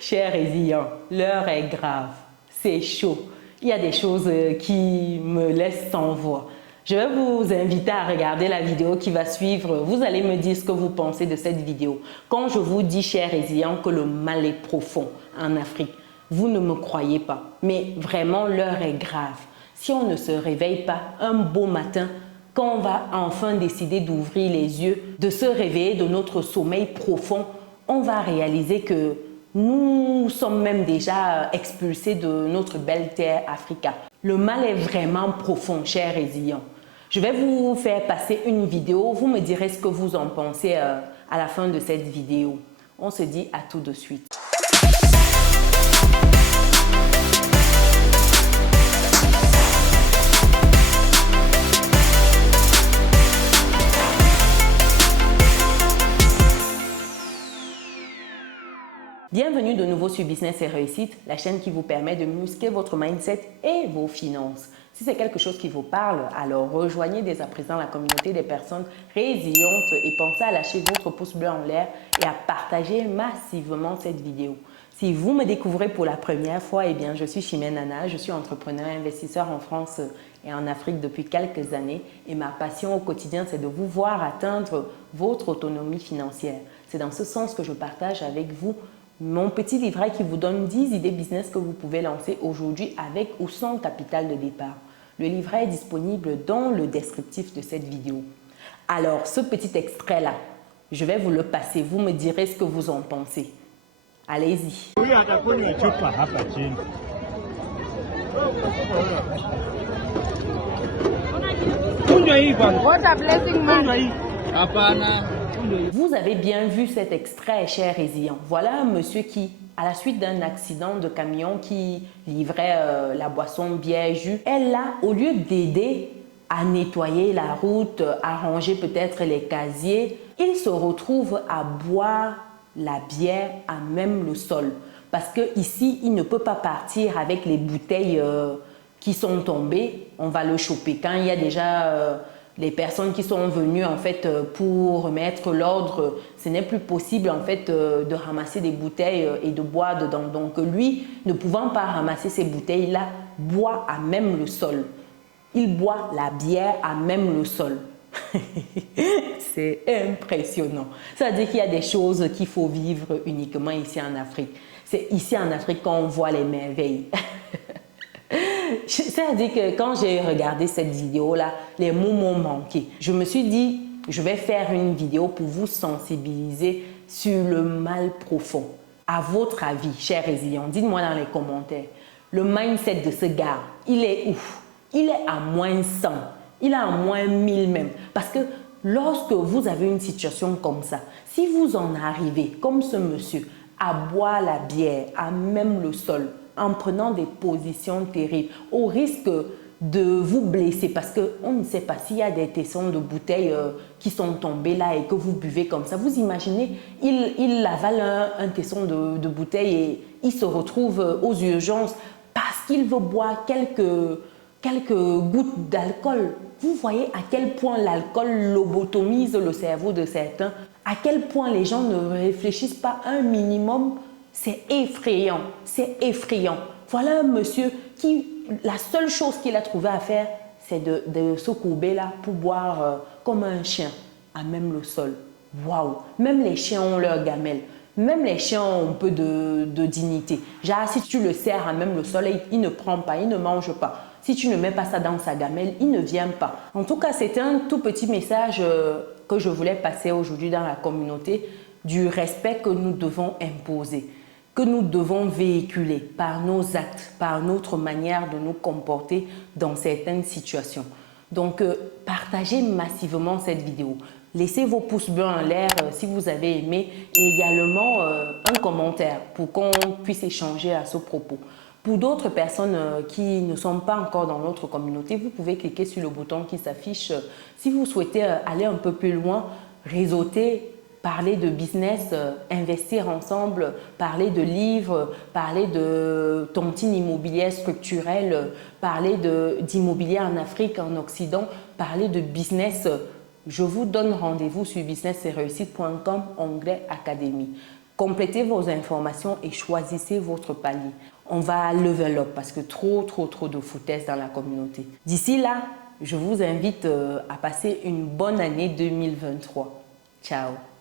Chers résilients, l'heure est grave, c'est chaud. Il y a des choses qui me laissent sans voix. Je vais vous inviter à regarder la vidéo qui va suivre. Vous allez me dire ce que vous pensez de cette vidéo. Quand je vous dis, chers résilients, que le mal est profond en Afrique, vous ne me croyez pas. Mais vraiment, l'heure est grave. Si on ne se réveille pas un beau matin, quand on va enfin décider d'ouvrir les yeux, de se réveiller de notre sommeil profond, on va réaliser que nous sommes même déjà expulsés de notre belle terre Africa. Le mal est vraiment profond, chers résilients. Je vais vous faire passer une vidéo, vous me direz ce que vous en pensez à la fin de cette vidéo. On se dit à tout de suite. Bienvenue de nouveau sur Business et Réussite, la chaîne qui vous permet de muscler votre mindset et vos finances. Si c'est quelque chose qui vous parle, alors rejoignez dès à présent la communauté des personnes résilientes et pensez à lâcher votre pouce bleu en l'air et à partager massivement cette vidéo. Si vous me découvrez pour la première fois, eh bien, je suis Chimène Nana, je suis entrepreneur et investisseur en France et en Afrique depuis quelques années et ma passion au quotidien, c'est de vous voir atteindre votre autonomie financière. C'est dans ce sens que je partage avec vous mon petit livret qui vous donne 10 idées business que vous pouvez lancer aujourd'hui avec ou sans capital de départ. Le livret est disponible dans le descriptif de cette vidéo. Alors, ce petit extrait-là, je vais vous le passer. Vous me direz ce que vous en pensez. Allez-y. What a blessing, man. Vous avez bien vu cet extrait, chers résilients. Voilà un monsieur qui, à la suite d'un accident de camion qui livrait la boisson bière jus, est là, au lieu d'aider à nettoyer la route, à ranger peut-être les casiers, il se retrouve à boire la bière à même le sol. Parce qu'ici, il ne peut pas partir avec les bouteilles qui sont tombées. On va le choper. Quand il y a déjà les personnes qui sont venues en fait pour remettre l'ordre, ce n'est plus possible en fait de ramasser des bouteilles et de boire dedans. Donc lui, ne pouvant pas ramasser ces bouteilles-là, boit à même le sol. Il boit la bière à même le sol. C'est impressionnant. Ça veut dire qu'il y a des choses qu'il faut vivre uniquement ici en Afrique. C'est ici en Afrique qu'on voit les merveilles. C'est-à-dire que quand j'ai regardé cette vidéo-là, les mots m'ont manqué. Je me suis dit, je vais faire une vidéo pour vous sensibiliser sur le mal profond. À votre avis, chers résilients, dites-moi dans les commentaires, le mindset de ce gars, il est où? Il est à moins 100, il est à moins 1000 même. Parce que lorsque vous avez une situation comme ça, si vous en arrivez, comme ce monsieur, à boire la bière à même le sol, en prenant des positions terribles, au risque de vous blesser parce qu'on ne sait pas s'il y a des tessons de bouteilles qui sont tombés là et que vous buvez comme ça. Vous imaginez, il avale un tesson de bouteille et il se retrouve aux urgences parce qu'il veut boire quelques gouttes d'alcool. Vous voyez à quel point l'alcool lobotomise le cerveau de certains, à quel point les gens ne réfléchissent pas un minimum. C'est effrayant, c'est effrayant. Voilà un monsieur qui, la seule chose qu'il a trouvé à faire, c'est de se courber là pour boire comme un chien, à même le sol. Waouh! Même les chiens ont leur gamelle. Même les chiens ont un peu de dignité. Genre, si tu le serres à même le sol, il ne prend pas, il ne mange pas. Si tu ne mets pas ça dans sa gamelle, il ne vient pas. En tout cas, c'est un tout petit message que je voulais passer aujourd'hui dans la communauté du respect que nous devons imposer, que nous devons véhiculer par nos actes, par notre manière de nous comporter dans certaines situations. Donc, partagez massivement cette vidéo. Laissez vos pouces bleus en l'air si vous avez aimé et également un commentaire pour qu'on puisse échanger à ce propos. Pour d'autres personnes qui ne sont pas encore dans notre communauté, vous pouvez cliquer sur le bouton qui s'affiche. Si vous souhaitez aller un peu plus loin, réseauter, parler de business, investir ensemble, parler de livres, parler de tontine immobilière structurelle, parler d'immobilier en Afrique, en Occident, parler de business. Je vous donne rendez-vous sur business-et-réussite.com, onglet Académie. Complétez vos informations et choisissez votre palier. On va level up parce que trop de foutaises dans la communauté. D'ici là, je vous invite à passer une bonne année 2023. Ciao!